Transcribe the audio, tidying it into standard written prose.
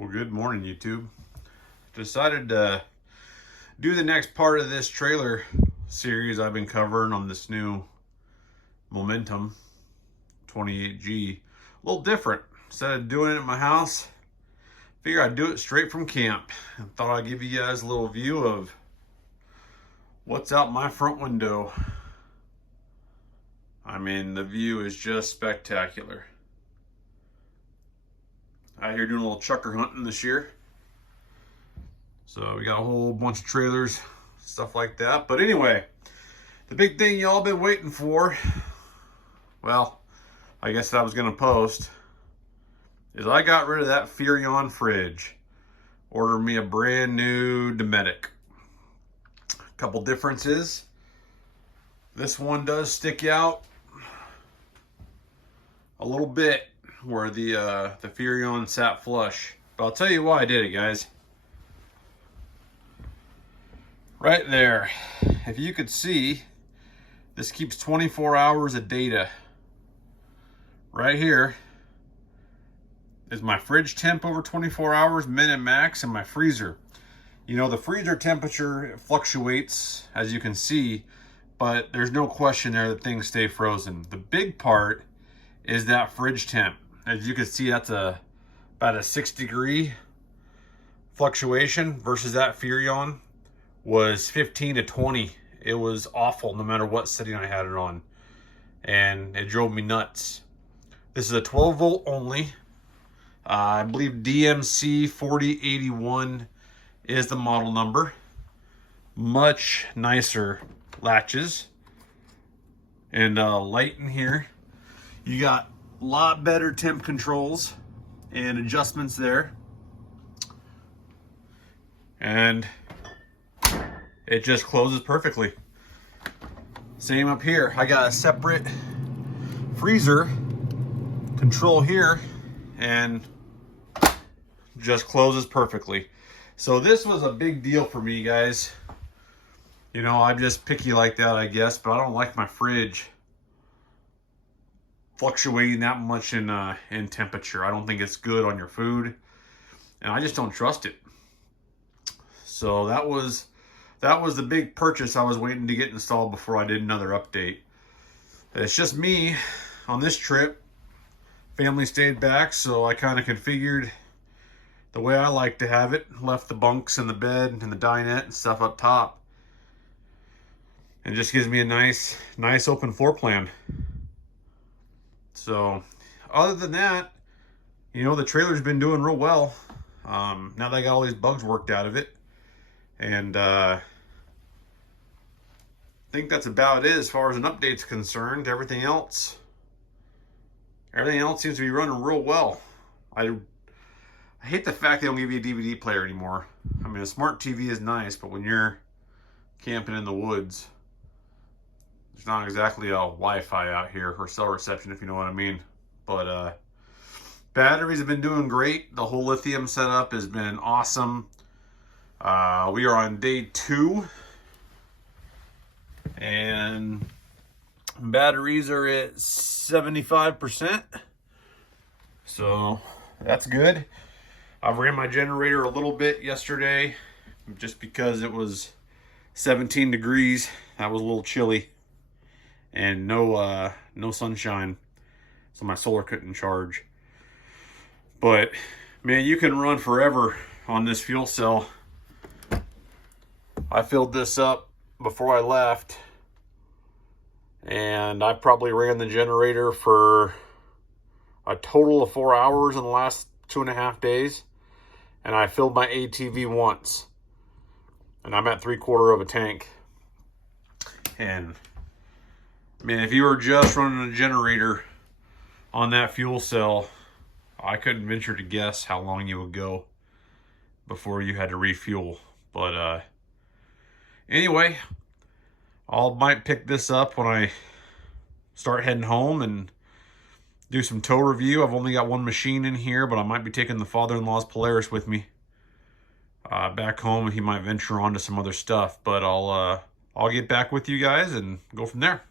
Well, good morning, YouTube. Decided to do the next part of this trailer series I've been covering on this new Momentum 28G. A little different. Instead of doing it at my house, figure I'd do it straight from camp. I thought I'd give you guys a little view of what's out my front window. I mean, the view is just spectacular. Out here doing a little chucker hunting this year. So we got a whole bunch of trailers, stuff like that. But anyway, the big thing y'all been waiting for, well, I guess I was gonna post, is I got rid of that Furrion fridge. Ordered me a brand new Dometic. Couple differences. This one does stick out a little bit where the Furrion sat flush. But I'll tell you why I did it, guys. Right there, if you could see, this keeps 24 hours of data. Right here is my fridge temp over 24 hours, min and max, and my freezer. You know, the freezer temperature fluctuates, as you can see, but there's no question there that things stay frozen. The big part is that fridge temp. As you can see, that's about a 6-degree fluctuation versus that Furrion was 15 to 20. It was awful no matter what setting I had it on, and it drove me nuts. This is a 12 volt only. I believe DMC 4081 is the model number. Much nicer latches and light in here. You got a lot better temp controls and adjustments there, and it just closes perfectly. Same up here. I got a separate freezer control here and just closes perfectly. So this was a big deal for me, guys. You know, I'm just picky like that, I guess, but I don't like my fridge fluctuating that much in temperature. I don't think it's good on your food, and I just don't trust it. So that was the big purchase I was waiting to get installed before I did another update. It's just me on this trip. Family stayed back, so I kind of configured the way I like to have it. Left the bunks and the bed and the dinette and stuff up top. And it just gives me a nice open floor plan. So other than that, you know, the trailer's been doing real well. Now that I got all these bugs worked out of it. And I think that's about it as far as an update's concerned. Everything else seems to be running real well. I hate the fact they don't give you a DVD player anymore. I mean, a smart TV is nice, but when you're camping in the woods, there's not exactly a Wi-Fi out here or cell reception, if you know what I mean. But batteries have been doing great. The whole lithium setup has been awesome. We are on day 2, and batteries are at 75%, so that's good. I ran my generator a little bit yesterday just because it was 17 degrees. That was a little chilly, and no sunshine, so my solar couldn't charge. But man, you can run forever on this fuel cell. I filled this up before I left, and I probably ran the generator for a total of 4 hours in the last 2.5 days, and I filled my ATV once, and I'm at 3/4 of a tank. And man, if you were just running a generator on that fuel cell, I couldn't venture to guess how long you would go before you had to refuel. But anyway, I might pick this up when I start heading home and do some tow review. I've only got one machine in here, but I might be taking the father-in-law's Polaris with me back home, and he might venture on to some other stuff. But I'll get back with you guys and go from there.